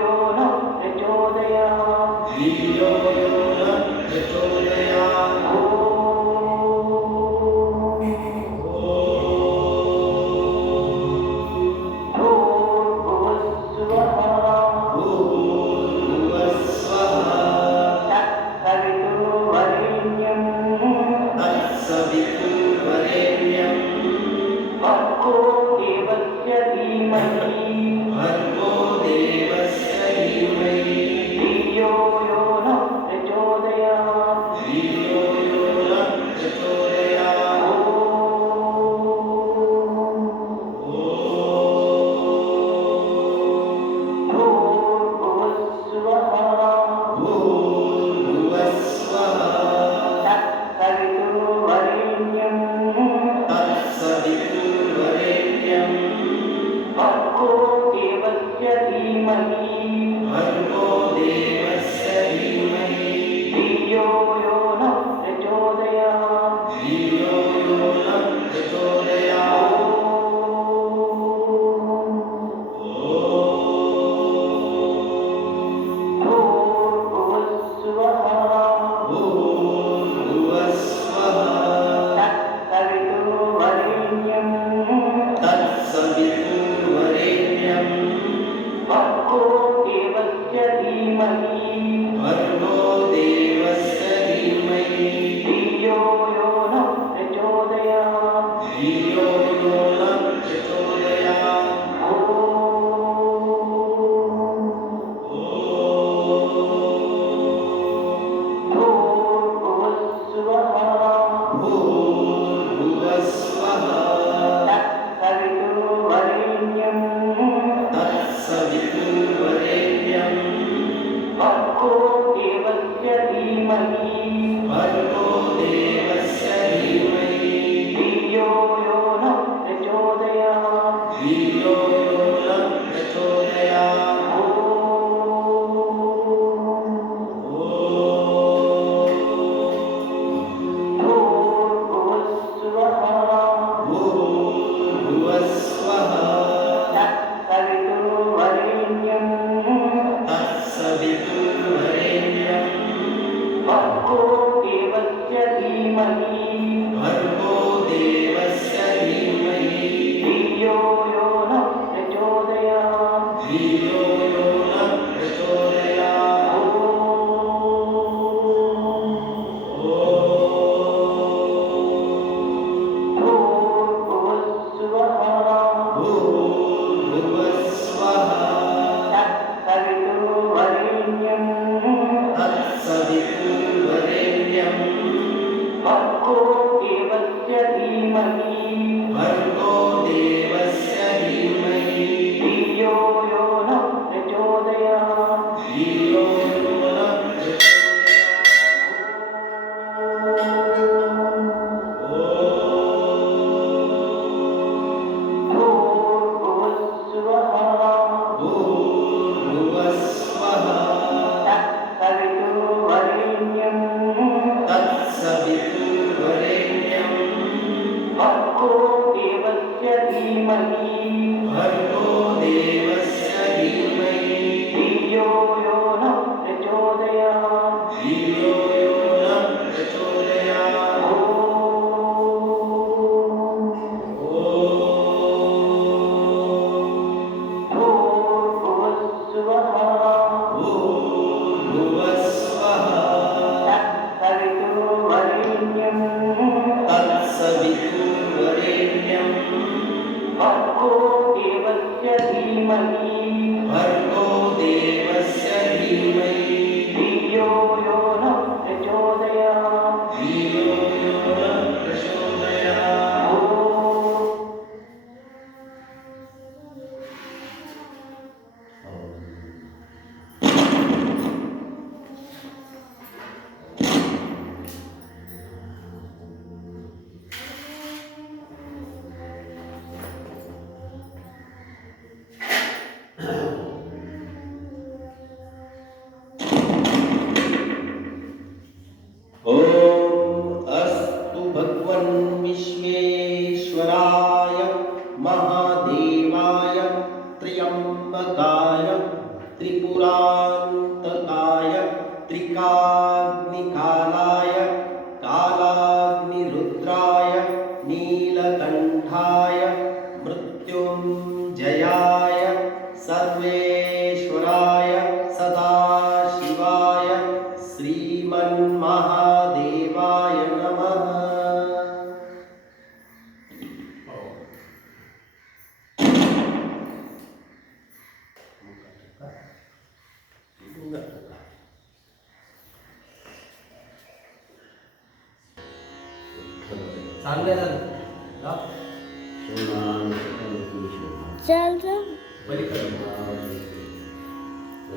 यो नः प्रचोदयात् धियो यो नः प्रचोदयात् भर्गो देवस्य धीमहि धियो यो नः प्रचोदयात् धियो यो नः प्रचोदयात् भूर्भुवस्सुवः भूर्भुवस्सुवः तत्सवितुर्वरेण्यं तत्सवितुर्वरेण्यं भर्गो देवस्य धीमहि भर्गो देवस्य धीमहि धियो यो नः प्रचोदयात् धियो यो नः प्रचोदयात् भूर्भुवस्सुवः भूर्भुवस्सुवः तत्सवितुर्वरेण्यं तत्सवितुर्वरेण्यं भर्गो देवस्य धीमहि भर्गो देवस्य धीमहि धियो यो नः प्रचोदयात् धियो यो नः प्रचोदयात् भूर्भुवस्सुवः भूर्भुवस्सुवः तत्सवितुर्वरेण्यं तत्सवितुर्वरेण्यं भर्गो देवस्य धीमहि भर्गो देवस्य धीमहि धियो यो नः प्रचोदयात् धियो यो नः प्रचोदयात् भूर्भुवस्सुवः भूर्भुवस्सुवः तत्सवितुर्वरेण्यं तत्सवितुर्वरेण्यं भर्गो देवस्य धीमहि भर्गो देवस्य धीमहि धियो यो नः प्रचोदयात् धियो यो नः प्रचोदयात् भूर्भुवस्सुवः भूर्भुवस्सुवः तत्सवितुर्वरेण्यं तत्सवितुर्वरेण्यं भर्गो देवस्य धीमहि भर्गो देवस्य धीमहि धियो यो नः प्रचोदयात् धियो यो नः भूर्भुवस्सुवः भूर्भुवस्सुवः तत्सवितुर्वरेण्यं तत्सवितुर्वरेण्यं भर्गो देवस्य धीमहि भर्गो देवस्य धीमहि धियो यो नः प्रचोदयात् धियो यो नः प्रचोदयात् भूर्भुवस्सुवः त्रिपुरान्तकाय त्रिकाग्निकालाय कालाग्निरुद्राय नीलकण्ठाय मृत्युञ्जयाय सर्वेश्वराय सदाशिवाय श्रीमन्महादेवाय नमः। चांगलं झालं चल पलीकडे